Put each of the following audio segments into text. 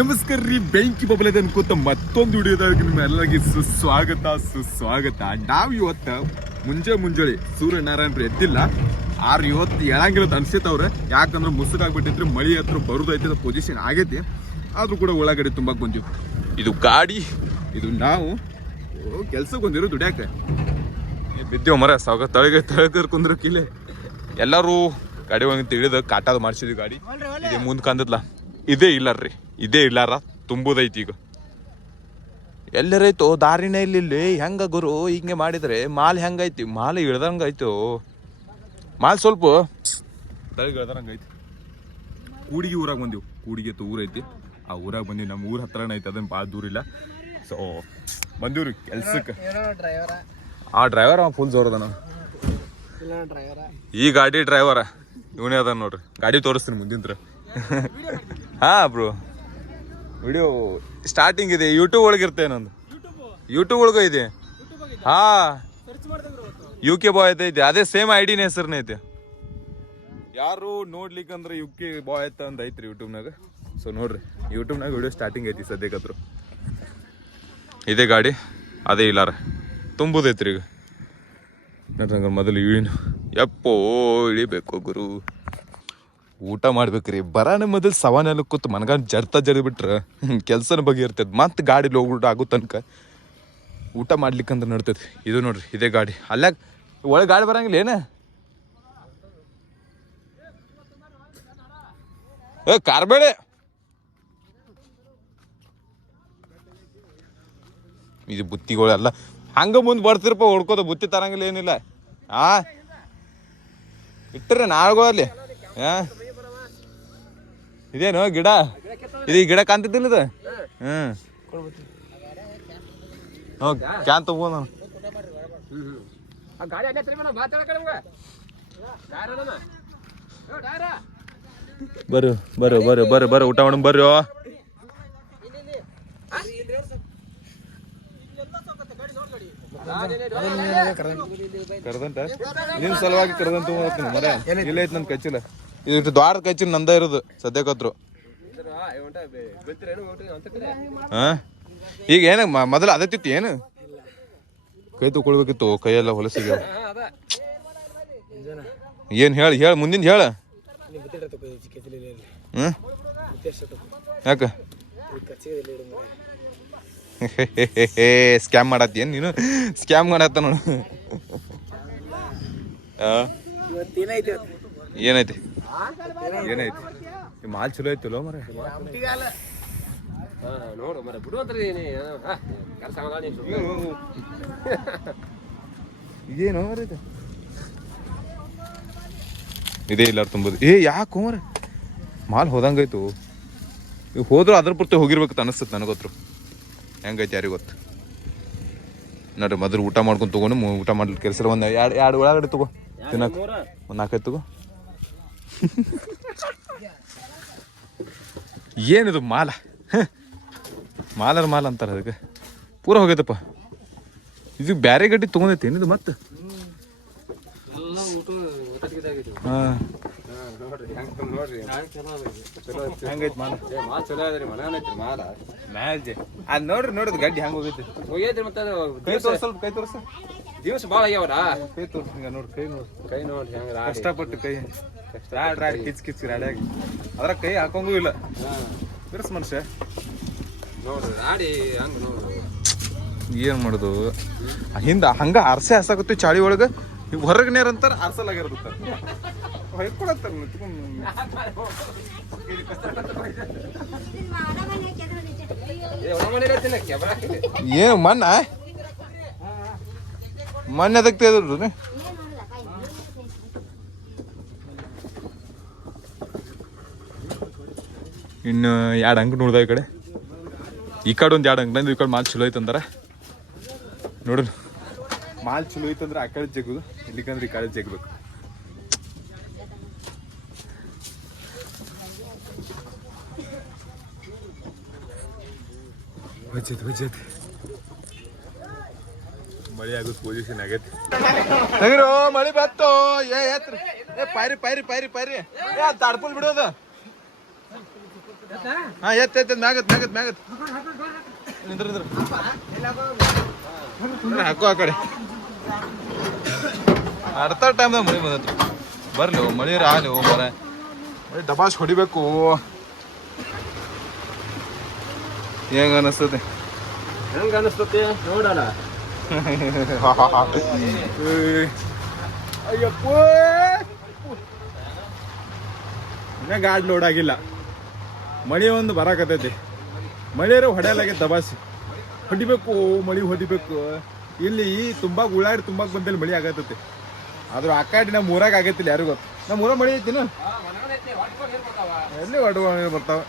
ನಮಸ್ಕಾರ ರೀ ಬೆಂಕಿ ಬಬಲದ ಅನ್ಕೋತ ಮತ್ತೊಂದು ವಿಡಿಯೋದಾಗ ನಿಮ್ಮೆಲ್ಲರಿಗೆ ಸುಸ್ವಾಗತ ಸುಸ್ವಾಗತ. ನಾವು ಇವತ್ತ ಮುಂಜೆ ಮುಂಜಾನೆ ಸೂರ್ಯನಾರಾಯಣ ಎದ್ದಿಲ್ಲ. ಆರ್ ಇವತ್ತು ಎಳಂಗಿಲ್ಲ ಅನ್ಸೈತವ್ರೆ ಯಾಕಂದ್ರೆ ಮುಸುಕಾಗ್ಬಿಟ್ಟಿದ್ರೆ ಮಳಿ ಹತ್ರ ಬರುದೈತೆ ಪೊಸಿಷನ್ ಆಗೈತಿ. ಆದ್ರೂ ಕೂಡ ಒಳಗಡೆ ತುಂಬ ಬಂದಿವಿ ಇದು ಗಾಡಿ ಇದು ನಾವು. ಕೆಲ್ಸಕ್ಕೆ ಬಂದಿರೋ ದುಡ್ಯಾಕೆ ಬಿದ್ದೇವು ಮರ ಸಾಗ ತಳಗ ತಳಗರ್ ಕುಂದ್ರ ಕಿಲೆ. ಎಲ್ಲರೂ ಗಾಡಿ ಒಳಗೆ ತಿಳಿದು ಕಾಟಾದ ಮಾಡ್ಸಿದ್ವಿ ಗಾಡಿ. ಮುಂದೆ ಕಂದದ್ಲ ಇದೇ ಇಲ್ಲ ರೀ ಇದೇ ಇಲ್ಲಾರ ತುಂಬುದೈತಿ ಈಗ. ಎಲ್ಲರೈತೋ ದಾರಿನೇ ಇಲ್ಲಿ ಹೆಂಗ ಗುರು ಹಿಂಗೆ ಮಾಡಿದ್ರೆ ಮಾಲ್ ಹೆಂಗೈತಿ? ಮಾಲ್ ಇಳ್ದಂಗ ಐತು ಮಾಲ್ ಸ್ವಲ್ಪ ತಳಗೆ ಇಳ್ದಂಗೆ ಐತಿ ಕೂಡಿಗೆ ಊರಾಗ ಬಂದಿವು. ಕೂಡಿಗೆ ಅಂತ ಊರ್ ಐತಿ ಆ ಊರಾಗ ಬಂದಿವಿ. ನಮ್ಮ ಊರ ಹತ್ರನೇ ಐತಿ ಅದನ್ನ ಭಾಳ ದೂರ ಇಲ್ಲ. ಸೊ ಬಂದಿವ್ರಿ ಕೆಲ್ಸಕ್ಕೆ ಏನೋ ಡ್ರೈವರ ಆ ಡ್ರೈವರ್ ಅವ ಫುಲ್ ಜೋರದನ. ಇಲ್ಲ ಡ್ರೈವರ. ಈ ಗಾಡಿ ಡ್ರೈವರ. ಇವನೇ ಅದ ನೋಡ್ರಿ. ಗಾಡಿ ತೋರಿಸ್ತೀನಿ ಮುಂದಿಂತ್ರ. ಹಾ ಬ್ರೋ. ವಿಡಿಯೋ ಸ್ಟಾರ್ಟಿಂಗ್ ಇದೆ. ಯೂಟ್ಯೂಬ್ ಒಳಗೆ ಇರ್ತೇನೆ ನಂದು. ಯೂಟ್ಯೂಬ್ ಒಳಗೂ ಇದೆ. ಹಾ. ಯು ಕೆ ಬಾಯ್ ಐತೆ ಅದೇ ಸೇಮ್ ಐಡಿನ ಹೆಸರನೇ ಐತೆ. ಯಾರು ನೋಡ್ಲಿಕ್ಕಂದ್ರೆ ಯು ಕೆ ಬಾಯ್ ಅಂತ ಐತ್ರಿ ಯೂಟ್ಯೂಬ್ನಾಗ ಸೊ ನೋಡ್ರಿ ಯೂಟ್ಯೂಬ್ನಾಗ ವಿಡಿಯೋ ಸ್ಟಾರ್ಟಿಂಗ್ ಐತಿ ಸದ್ಯಕ್ಕತ್ರ. ಇದೇ ಗಾಡಿ. ಅದೇ ಇಲ್ಲಾರ. ತುಂಬುದೈತ್ರಿ ಈಗ. ನೋಡ್ರಿ ಮೊದಲು ಇಳಿನು. ಎಪ್ಪೋ ಇಳಿಬೇಕು ಗುರು. ಊಟ ಮಾಡ್ಬೇಕ್ರಿ. ಬರಾನ ಮೊದಲು ಸವಾನೆಲ್ಲ ಕೂತು ಮನಗ ಜರ್ತಾ ಜಡ್ದು ಬಿಟ್ರೆ ಕೆಲಸನ ಬಗ್ಗೆ ಇರ್ತದೆ ಮತ್ತೆ ಗಾಡಿಲಿ ಹೋಗ್ಬಿಟ್ಟು ಆಗೋ ತನಕ ಊಟ ಮಾಡ್ಲಿಕ್ಕಂತ ನಡ್ತೈತಿ. ಇದು ನೋಡ್ರಿ, ಇದೇ ಗಾಡಿ. ಅಲ್ಲ ಒಳಗೆ ಗಾಡಿ ಬರಂಗಿಲ್ಲ ಏನ? ಏ ಕಾರ್ಬೇಳೆ ಇದು ಬುತ್ತಿಗಳೆಲ್ಲ. ಹಂಗ ಮುಂದೆ ಬರ್ತಿರಪ್ಪ, ಹೊಡ್ಕೋತ ಬುತ್ತಿ ತರಂಗಿಲ್ಲ ಏನಿಲ್ಲ. ಆ? ಇಟ್ಟರೆ ನಾಳ್ಗಳಲ್ಲಿ ಆ? ಇದೇನು ಗಿಡ? ಇದು ಈ ಗಿಡ ಕಾಣ್ತಿದ್ದಿಲ್ಲ ಇದು? ಹ್ಮ್. ಕ್ಯಾನ್ ತಗೋ ಗಾಡಿ ಬರು ಬರು ಬರ್ರಿ ಬರ್ರಿ ಬರ್ರಿ ಬರ್ರಿ ಬರ್ರಿ ಊಟ ಮಾಡ ಬರ್ರಿ ಕರ್ದಂಟ? ನಿಮ್ ಸಲುವಾಗಿ ಕರ್ದಂತ ಮರ. ಇಲ್ಲ ಐತ್ ನನ್ ಕಚ್ಚಿಲ್ಲ ಇದು ದ್ವಾರ ಕಚ್ಚಿನ ನಂದ ಇರೋದು ಸದ್ಯಕ್ಕತ್ರು. ಹಾ? ಈಗ ಏನ ಮೊದಲು ಅದತ್ತಿತ್ತು ಏನು? ಕೈ ತಗೊಳ್ಬೇಕಿತ್ತು ಕೈಯೆಲ್ಲ ಹೊಲಸಿಗೆ. ಏನ್ ಹೇಳಿ ಹೇಳ ಮುಂದಿನ ಹೇಳ. ಹ್ಞೂ ಯಾಕ? ಸ್ಕ್ಯಾಮ್ ಮಾಡತ್ತಿ ಏನ್ ನೀನು? ಸ್ಕ್ಯಾಮ್ ಮಾಡತ್ತ ನೋಡು. ಏನೈತಿ ಏನೈತಿ ಮಾಲ್ ಚಲೋ ಐತಿಲೋ ಮರ? ಮರ ಬಿಡು ಅಂತ್ರಿ ಕೆಲಸ ಏನು ಮರ ಇದು? ಇದೇ ಇಲ್ಲ ತುಂಬುದು. ಏ, ಯಾಕೆ ಮರ? ಮಾಲ್ ಹೋದಂಗಾಯ್ತು. ಈಗ ಹೋದ್ರು ಅದ್ರ ಪೂರ್ತಿ ಹೋಗಿರ್ಬೇಕು ಅನಿಸ್ತದೆ ನನಗೊತ್ರು ಹೆಂಗೈತಿ ಯಾರಿಗೆ ಗೊತ್ತು? ನೋಡ್ರಿ, ಮೊದಲು ಊಟ ಮಾಡ್ಕೊಂಡು ತಗೊಂಡು ಊಟ ಮಾಡ್ಲಿಕ್ಕೆ ಕೆಲಸ ಒಂದು ಎರಡು ಎರಡು ಒಳಗಡೆ ತಗೋ. ತಿನ್ನಕ್ಕೆ ಒಂದು ನಾಲ್ಕೈದು ತಗೋ. ಏನಿದು ಮಾಲ. ಮಾಲರ್ ಮಾಲ ಅಂತಾರೆ ಅದಕ್ಕೆ. ಪೂರ ಹೋಗೈತಪ್ಪ. ಇದು ಬ್ಯಾರೆ ಗಡ್ಡಿ ತೊಗೊಂಡೈತಿ ಏನಿದು ಮತ್ತೆ? ಎಲ್ಲ ಊಟ ಊಟಕ್ಕಿದಾಗಿತ್ತು ಹಾಂ. ನೋಡ್ರಿ ಹೆಂಗ್ ನೋಡ್ರಿ ಹೆಂಗೈತಿ ಮಾಲ? ಮಾಲ್ ಚಲೋ ಅದ್ರಿ ಮನಾನ ಐತ್ರಿ ಮಾಲ. ಮ್ಯಾಲ್ಜೆ ಆ ನೋಡ್ರಿ ನೋಡಿದ್ ಗಡ್ಡಿ ಹೆಂಗ್ ಹೋಗೈತಿ. ಹೋಗೈತ್ರಿ ಮತ್ತೆ ಅದು ಕೈ ತೋರ್ಸ ಸ್ವಲ್ಪ ಕೈ ತೋರ್ಸ. ದಿವಸ ಭಾಳ ಆಗ್ಯಾವರ ಕೈ ನೋಡಿ ಕೈ ನೋಡಿ. ಕೈ ನೋಡ್ರಿ ಹೆಂಗ್ ಕಷ್ಟಪಟ್ಟು ಕೈ. ರಾಡ್ ಕಿಚ್ ಕಿಚ್ ರಾಡ್ಯಾಗಿ ಅದ್ರ ಕೈ ಹಾಕೋಂಗೂ ಇಲ್ಲ. ಬಿರ್ಸ್ ಮನುಷ್ಯ. ನೋಡ್ರಿ ರಾಡಿ ಹಂಗ ನೋಡ್ರಿ ಏನ್ ಮಾಡುದು? ಹಿಂದ ಹಂಗ ಅರ್ಸೆ ಹಸಾಕತ್ತಿ ಚಾಳಿ ಒಳಗ ಹೊರಗೆ ನೇರ ಅಂತಾರ ಅರ್ಸಲಾಗಿರ್ತಾರ ಹೊಯ್ಕೊಳತ್ತಾರ ಏ ಮಣ್ಣ ಮಣ್ಣು ಅದಕ್ಕೆ ತೆಗೆದ್ರು ಇನ್ನು ಎರಡು ಅಂಕ ನೋಡ್ದ ಈ ಕಡೆ. ಈ ಕಡೆ ಒಂದು ಎರಡು ಅಂಕ ನಂದು ಈ ಕಡೆ ಮಾಲ್ ಚಲೋ ಐತಂದ್ರೆ ನೋಡು. ಮಾಲ್ ಚಲೋ ಐತಂದ್ರೆ ಆ ಕಡೆ ಜಗ್ಗುದು ಇಲ್ಲಿಕಂದ್ರೆ ಈ ಕಡೆ ಜಗ್ಬೇಕು ಬಜೆತ್ ವಜ್ಜೈತಿ ಮಳೆ ಆಗೋದು ಪೊಸಿಷನ್ ಆಗೈತಿ. ತೆಗಿರೋ ಮಳೆ ಬತ್ತು ಏ ಎತ್ರಿ ಏ ಪೈರಿ ಪೈರಿ ಪೈರಿ ಪೈರಿ ಏ ತಾಡ್ಪುಲ್ ಬಿಡೋದು. ಹಾ ಎತ್ತ ಎತ್ತ ಮ್ಯಾಗತ್ ಮ್ಯಾಗತ್ ಮ್ಯಾಗತ್. ನಿಂದ್ರ ನಿಂದ್ರ ಹಾಕು ಆ ಕಡೆ. ಅರ್ಧ ಟೈಮ್ದಾಗ ಮಳೆ ಬಂದತ್ತು ಬರ್ಲಿ ಮಳೆ ರಾಲಿ ಬರ. ಮರ ಮಳೆ ಡಬಾಸ್ ಹೊಡಿಬೇಕು. ಹೆಂಗ ಅನಿಸ್ತತಿ? ಹೆಂಗ ಅನಿಸ್ತತಿ? ನೋಡೋಣ. ಅಯ್ಯಪ್ಪ ಇನ್ನ ಗಾಡಿ ಲೋಡ್ ಆಗಿಲ್ಲ. ಮಳೆ ಒಂದು ಬರಾಕತೈತಿ ಮಳೆಯರು ಹೊಡೆಯಲಾಗೆ ದಬಾಸಿ. ಹೊಡಿಬೇಕು, ಮಳಿ ಹೊಡಿಬೇಕು ಇಲ್ಲಿ ತುಂಬಾ ಉಳ್ಳಾಡಿ ತುಂಬಾಕ್ ಬಂದಲ್ಲಿ ಮಳಿ ಆಗತ್ತೈತಿ. ಆದ್ರೂ ಆ ಕಡೆ ನಮ್ಮ ಊರಾಗ ಆಗೈತಿಲ್ಲ ಯಾರಿಗೂ ಗೊತ್ತು. ನಮ್ಮ ಊರಾಗ ಮಳಿ ಐತಿನ? ಎಲ್ಲಿ ಹೊಡುವ ಬರ್ತಾವ?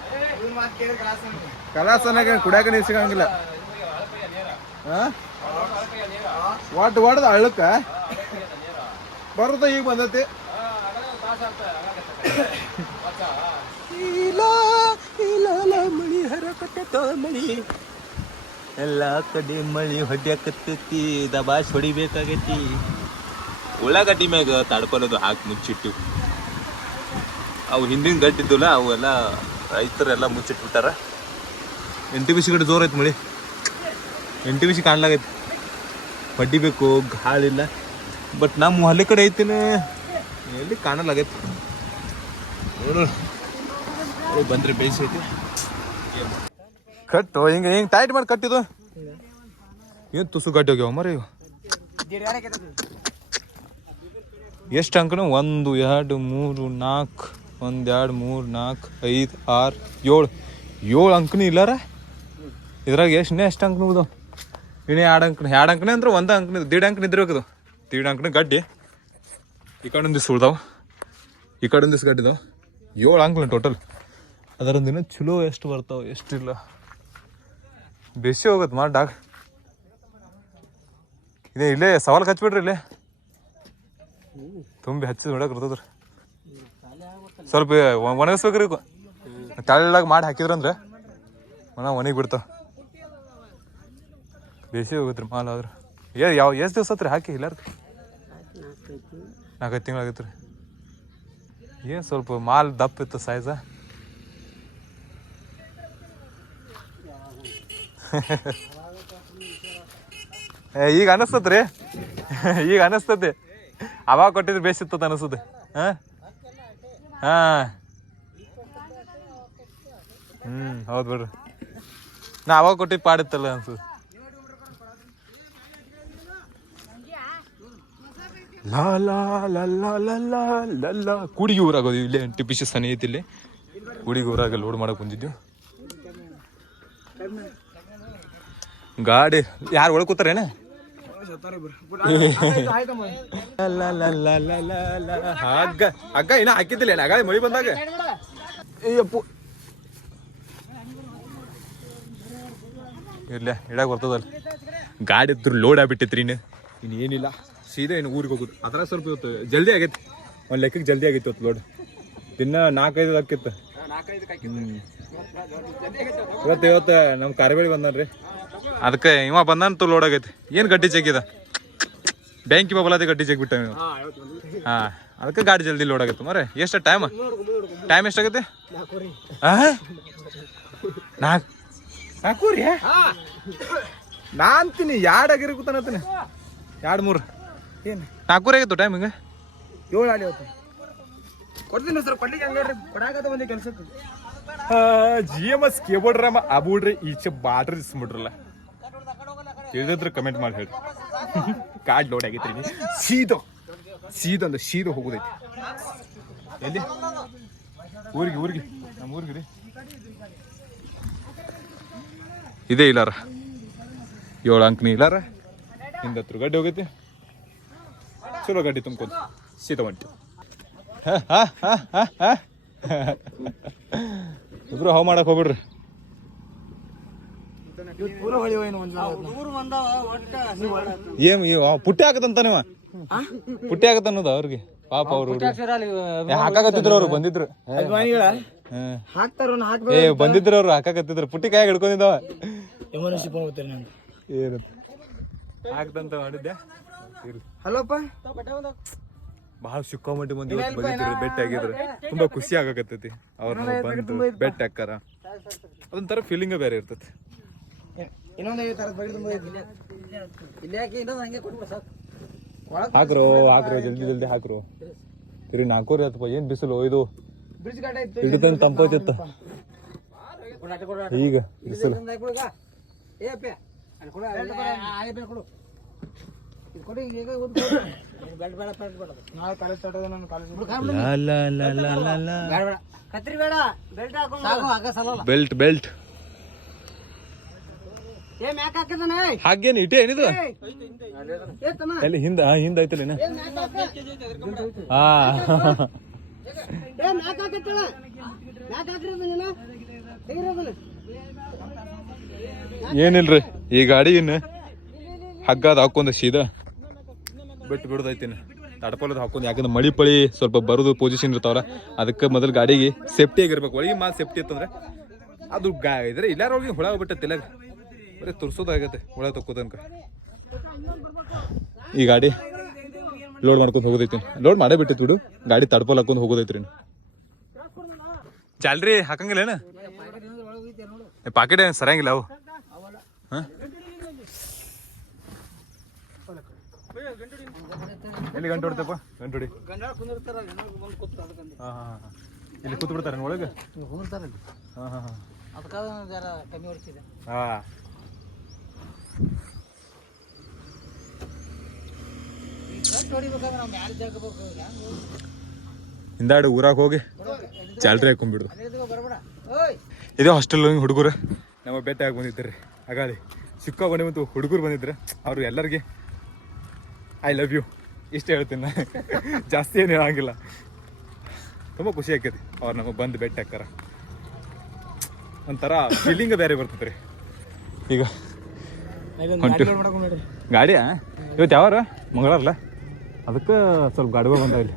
ಕಲಾಸನಾಗ ಕುಡಿಯಾಕ ನೀರು ಸಿಗಂಗಿಲ್ಲ. ಹಾ ಒಟ್ಟು ಒಡ್ದ ಅಳ್ಳಕ್ಕ ಬರುತ್ತ ಈಗ ಬಂದೈತಿ? ಹರಕತ್ತ ಮಳಿ ಎಲ್ಲ ಕಡೆ ಮಳಿ ಹೊಡ್ಯಾಕತ್ತೈತಿ ದಬಾಶ್ ಹೊಡಿಬೇಕಾಗೈತಿ. ಉಳ್ಳಾಗಡ್ಡಿ ಮ್ಯಾಗ ತಡ್ಕೊಳೋದು ಹಾಕಿ ಮುಚ್ಚಿಟ್ಟು. ಅವು ಹಿಂದಿನ ಗಟ್ಟಿದ್ದುಲ್ಲ ಅವೆಲ್ಲ ರೈತರೆಲ್ಲ ಮುಚ್ಚಿಟ್ಬಿಟ್ಟಾರ. ಎಂಟು ಬಿಸಿ ಕಡೆ ಜೋರ್ ಐತಿ ಮಳಿ ಎಂಟು ಬಿಸಿ ಕಾಣ್ಲಾಗೈತಿ. ಹೊಡಿಬೇಕು ಗಾಳಿಲ್ಲ. ಬಟ್ ನಮ್ಮ ಹಳ್ಳಿ ಕಡೆ ಐತಿನ. ಎಲ್ಲಿ ಕಾಣಲಾಗೈತಿ? ನೋಡು. ಬಂದ್ರೆ ಬೇಯಿಸೈತಿ. ಕಟ್ಟು, ಹಿಂಗ, ಹಿಂಗ್ ಟೈಟ್ ಮಾಡಿ ಕಟ್ಟಿದು ಏನು ತುಸು ಗಟ್ಟಿ ಹೋಗ್ಯಾವ ಮರ ಎಷ್ಟು ಅಂಕಣ ಒಂದು, ಎರಡು, ಮೂರು, ನಾಲ್ಕು, ಒಂದು, ಎರಡು, ಮೂರು, ನಾಲ್ಕು, ಐದು, ಆರು, ಏಳು. ಏಳು ಅಂಕನಿ ಇಲ್ಲಾರ? ಇದ್ರಾಗ ಎಷ್ಟನೇ ಎಷ್ಟು ಅಂಕನ ಉಳ್ದವು ಇನ್ನೇ ಎರಡು ಅಂಕನ ಎರಡು ಅಂಕನೇ ಅಂದ್ರೆ ಒಂದು ಅಂಕನ ದೀಡ್ ಅಂಕನ ಇದ್ರಬೇಕದು ದೀಡ್ ಅಂಕನ ಗಡ್ಡಿ. ಈ ಕಡೆ ಒಂದಿಷ್ಟು ಉಳ್ದಾವ ಈ ಕಡೆ ಒಂದಿಷ್ಟು ಗಡ್ಡಿದಾವ. ಏಳು ಅಂಕನ ಟೋಟಲ್ ಅದರೊಂದಿನ ದಿನ ಚಲೋ ಎಷ್ಟು ಬರ್ತಾವ, ಎಷ್ಟಿಲ್ಲ. ಬೇಸಿ ಹೋಗುತ್ತೆ ಮಾಡಿ ಡಾಕ್ ಇದೇ ಇಲ್ಲೇ ಸವಾಲ್ ಹಚ್ಬಿಡ್ರಿ ಇಲ್ಲೇ. ತುಂಬಿ ಹಚ್ಚಿದ್ ನೋಡಕ್ ಬರ್ತದ್ರಿ ಸ್ವಲ್ಪ ಒಣಗಿಸ್ಬೇಕ್ರಿ ತಳ್ಳಾಗ ಮಾಡಿ ಹಾಕಿದ್ರಂದ್ರೆ ಒಣಗಿ ಬಿಡ್ತಾವ ಬೇಸಿ ಹೋಗುತ್ತೆ ಮಾಲ್ ಆದ್ರೆ. ಏ, ಯಾವ, ಎಷ್ಟು ದಿವಸ ಹತ್ರ ಹಾಕಿ ಇಲ್ಲ ನಾಲ್ಕೈದು ತಿಂಗಳಾಗೈತ್ರಿ ಏನು ಸ್ವಲ್ಪ ಮಾಲ್ ದಪ್ಪ ಇತ್ತು ಸೈಜ ಈಗ ಅನಸ್ತತ್ರಿ? ಈಗ ಅನಸ್ತತಿ. ಅವಾಗ ಕೊಟ್ಟಿದ್ರೆ ಬೇಸಿತ್ತದ ಅನಿಸ್ತದೆ. ಹಾಂ? ಹಾ. ಹ್ಮ್, ಹೌದ್ ಬಿಡ್ರಿ. ನಾ ಅವಾಗ ಕೊಟ್ಟಿದ್ದು ಪಾಡಿತ್ತಲ್ಲ ಅನ್ಸುತ್ತೆ. ಲಾ ಲಾ ಲಲ್ಲಾ ಲಲ್ಲಾ ಲಲ್ಲ ಕೂಡಿಗೆ ಊರಾಗೋದು ಇಲ್ಲೇ ಎಂಟು ಬಿಶ್ ಸನಿ ಐತಿ ಇಲ್ಲಿ ಕೂಡಿಗೆ ಊರಾಗ ಲೋಡ್ ಮಾಡಕ್ಕೆ ಕುಂತಿದ್ದು ಗಾಡಿ ಯಾರು ಒಳಗೆ ಕೂತಾರೇನ ಹಗ್ಗ ಹಗ್ಗ ಇನ್ನ ಹಾಕಿದ್ದಿಲ್ಲ ಏನ ಹಗಾಳಿ ಮಳಿ ಬಂದಾಗ ಅಪ್ಪು ಇರ್ಲ ಇಡಕ್ಕೆ ಬರ್ತದಲ್ಲ ಗಾಡಿ ಇದ್ರು ಲೋಡ್ ಆಗ್ಬಿಟ್ಟಿತ್ರಿ ಇನ್ನು ಇನ್ನೇನಿಲ್ಲ ಸೀದಾ ಏನು ಊರಿಗೆ ಹೋಗುದು. ಅದ್ರ ಸ್ವಲ್ಪ ಇವತ್ತು ಜಲ್ದಿ ಆಗೈತೆ. ಒಂದು ಲೆಕ್ಕಕ್ಕೆ ಜಲ್ದಿ ಆಗಿತ್ತು ಇವತ್ತು ಲೋಡ್. ದಿನ ನಾಲ್ಕೈದು ಹಾಕಿತ್ತು. ಇವತ್ತು ಇವತ್ತು ನಮ್ಮ ಕಾರ್ಬೇಳಿ ಬಂದನ್ರಿ. ಅದಕ್ಕೆ ಇವ ಬಂದಂತೂ ಲೋಡ್ ಆಗೈತಿ. ಏನು ಗಡ್ಡಿ ಚೆಕ್ಕಿದ ಬ್ಯಾಂಕಿ ಬಬಲಾದೆ ಗಡ್ಡಿ ಚೆಕ್ ಬಿಟ್ಟ ನೀವು ಹಾಂ ಅದಕ್ಕೆ ಗಾಡಿ ಜಲ್ದಿ ಲೋಡ್ ಆಗುತ್ತೆ ಮರೆ ಎಷ್ಟು ಟೈಮ್ ಟೈಮ್ ಎಷ್ಟಾಗತ್ತೆ ನಾಲ್ಕು ನಾಲ್ಕು. ರೀ ನಾ ಅಂತೀನಿ ಎರಡು ಆಗಿರಿ ಕೂತಾನತ್ತೀನಿ ಎರಡು ಮೂರು? ಏನು? ನಾಲ್ಕೂರು ಆಗಿತ್ತು ಟೈಮ್ ಹಿಂಗೆ ಏಳು ಆಡಿ ಅವತ್ತು ಕೊಡ್ತೀನಿ ಸರ್ ಕೊಡ್ಲಿಕ್ಕೆ ಹಂಗಾಡ್ರಿ ಕೊಡಾಕತ್ತ ಕೆಲಸ ಕೆಲ್ಸಕ್ಕೆ. ಜಿ ಎಂ ಎಸ್ ಕೇಬೋಡ್ರಮ್ಮ ಅಬೂಡ್ರಿ ಈಚೆ ಬಾಡ್ರಿ ಇಸ್ಬಿಡ್ರಲ್ಲ. ತಿಳಿದ್ರೆ ಕಮೆಂಟ್ ಮಾಡಿ ಹೇಳಿ ಕಾರ್ಡ್ ಲೋಡ್ ಆಗೈತ್ರಿ ಸೀದೋ ಸೀದೋ ಅಂದ್ರೆ ಸೀದ ಹೋಗುದೈತಿ. ಎಲ್ಲಿ? ಊರಿಗೆ ಊರಿಗೆ. ನಮ್ಮ ಊರಿಗೆ ರೀ. ಇದೇ ಇಲ್ಲಾರ ಏಳು ಅಂಕನಿ ಇಲ್ಲಾರ ಹಿಂದತ್ರ ಗಡ್ಡೆ ಹೋಗೈತಿ. ಚಲೋ ಗಡ್ಡಿ ತುಂಬ್ಕೊಂಡು ಸೀದಾ ಹೊಂಟಿ. ಇಬ್ರು ಹಾವು ಮಾಡಕ್ ಹೋಗ್ಬಿಡ್ರಿ. ಏನು ಪುಟ್ಟಿ ಹಾಕತ್ತಂತ ನೀವ? ಪುಟ್ಟಿ ಆಗತ್ತ ಅನ್ನೋದು ಅವ್ರಿಗೆ. ಪಾಪ ಅವ್ರು ಹಾಕಾಕತ್ತಿದ್ರು ಅವ್ರು ಬಂದಿದ್ರು. ಏ ಬಂದಿದ್ರು ಅವ್ರು ಹಾಕಾಕತ್ತಿದ್ರು. ಪುಟ್ಟಿ ಕೈ ಹಿಡ್ಕೊಂಡಿದ್ದಾವ. ಏನಂತ ಹಾಕ್ದಂತ ಮಾಡಿದ್ದೆ. ಇರ್ಲಿ. ಹಲೋಪ್ಪ ಬಹಳ ಸಿಕ್ಕಾಮಟ್ಟಿ ಮಂದಿ ಬೆಟ್ಟ ಆಗಿದ್ರು. ತುಂಬಾ ಖುಷಿ ಆಗಕತ್ತೈತಿ. ಅವ್ರನ್ನ ಬಂದು ಬೆಟ್ಟ ಹಾಕಾರ ಅದೊಂಥರ ಫೀಲಿಂಗ್ ಬೇರೆ ಇರ್ತೈತಿ. ಹಾಕ್ರು ಹಾಕ್ರು ಜಲ್ದಿ ಜಲ್ದಿ ಹಾಕ್ರೋ. ಇರಿ ನಾಲ್ಕೂರಿ ಆಯ್ತಪ್ಪ ಏನ್ ಬಿಸಿಲು ಇದು? ಹಿಡಿತಂದು ತಂಪೋತಿತ್ತ ಈಗ ಬಿಸಿಲು. ಕೊಡು, ಈಗ ಒಂದು ಬೆಲ್ಟ್ ಬೇಡ. ಬೇಡ, ಬೇಡ. ಕತ್ರಿ ಬೇಡ ಬೆಲ್ಟ್ ಹಾಕೊಂಡು. ಸಾಕು ಆಗ ಸಲಲ್ಲ. ಬೆಲ್ಟ್ ಬೆಲ್ಟ್ ಏ ಮ್ಯಾಕ್ ಹಾಕಿದಾನೆ ಹಾಗೇನು ಇಟ್ಟೆ ಏನಿದು? ಅಲ್ಲಿ ಹಿಂದ ಹಿಂದ ಐತಲ್ಲ ಏ ಮ್ಯಾಕ್ ಹಾಕ ಹಾ ಏ ಮ್ಯಾಕ್ ಹಾಕತ್ತಳ ಮ್ಯಾಕ್ ಹಾಕಿರೋದು ನೀನು. ತೆಗಿರೋದನ್ನ ಏನಿಲ್ರಿ ಈ ಗಾಡಿ ಇನ್ನು ಹಗ್ಗದ ಹಾಕೊಂಡ ಸೀದಾ. ಬಿಟ್ಟು ಬಿಡೋದೈತಿನ. ತಡಪಲದ ಹಾಕೊಂಡು ಯಾಕಂದ್ರೆ ಮಳಿ ಪಳಿ ಸ್ವಲ್ಪ ಬರೋದು ಪೊಸಿಷನ್ ಇರ್ತಾವಲ್ಲ ಅದಕ್ಕೆ ಮೊದಲು ಗಾಡಿಗೆ ಸೇಫ್ಟಿ ಆಗಿರ್ಬೇಕು. ಒಳಗೆ ಮಾಲ್ ಸೇಫ್ಟಿ ಇತ್ತಂದ್ರೆ ಅದು ಗಾ ಇದ್ರೆ ಇಲ್ಲಾರ ಹೋಗಿ ಹುಳ ಬಿಟ್ಟತ್ತಿಲ್ಲ ಬರೀ ತುರ್ಸೋದಾಗತ್ತೆ ಹುಳ ತಕ್ಕೋದನ್ಕ ಈ ಗಾಡಿ ಲೋಡ್ ಮಾಡ್ಕೊಂಡು ಹೋಗೋದೈತಿ. ಲೋಡ್ ಮಾಡೇ ಬಿಟ್ಟಿತ್ತು ಬಿಡು. ಗಾಡಿ ತಡ್ಪಲ್ ಹಾಕೊಂಡು ಹೋಗೋದೈತ್ರಿ ಜಾಲ್ರಿ ಹಾಕಂಗಿಲ್ಲ ಏನು ಪಾಕೆಟ್ ಏನು ಸರಿಯಂಗಿಲ್ಲ ಅವು. ಹಾಂ? ಎಲ್ಲಿ ಗಂಟು ಹೊಡ್ತಪ್ಪ? ಗಂಟು ಹೊಡಿ. ಹಾಂ ಹಾಂ ಹಾಂ. ಇಲ್ಲಿ ಕೂತ್ ಬಿಡ್ತಾರೆ ಒಳಗೆ? ಕುಂದಿರ್ತಾರಲ್ಲ ಹಾಂ ಹಾಂ ಹಾಂ. ಅದಕ್ಕಾಗ ಜರ ಕಮ್ಮಿ ಹೊಡ್ತಿದೆ ಹಾಂ. ಕಟ್ ಹೊಡಿಬೇಕಾದ್ರೆ ನಾವು ಮ್ಯಾಲೆ ಜಾಗ ಬೇಕು ಹೆಂಗ್ ಊರಾಗ ಹೋಗಿ. ಚಾಲ್ರಿ ಹಾಕೊಂಡ್ಬಿಡು ಇದೇ ಹಾಸ್ಟೆಲ್ ಹುಡುಗರು. ನಮ್ಮ ಭೇಟಿ ಆಗಿ ಬಂದಿದ್ದಾರೆ ಹಾಗಾದ್ರೆ ಸಿಕ್ಕ ಮತ್ತು ಹುಡುಗರು ಬಂದಿದ್ರೆ. ಅವ್ರು ಎಲ್ಲರಿಗೆ ಐ ಲವ್ ಯು ಇಷ್ಟ ಹೇಳ್ತೀನಿ. ಜಾಸ್ತಿ ಏನು ಹೇಳಂಗಿಲ್ಲ ತುಂಬ ಖುಷಿ ಆಕೈತಿ ಅವ್ರು ನಮಗೆ ಬಂದು ಬೆಟ್ಟ ಹಾಕಾರ ಒಂಥರ ಫೀಲಿಂಗ್ ಬೇರೆ ಬರ್ತದೆ ರೀ. ಈಗ ಹೊಂಟು ಗಾಡಿಯಾ? ಇವತ್ತು ಯಾವಾರ? ಮಂಗಳಾರಲ್ಲ ಅದಕ್ಕೆ ಸ್ವಲ್ಪ ಗಾಡಿಗಳು ಬಂದಾವ ಇಲ್ಲಿ.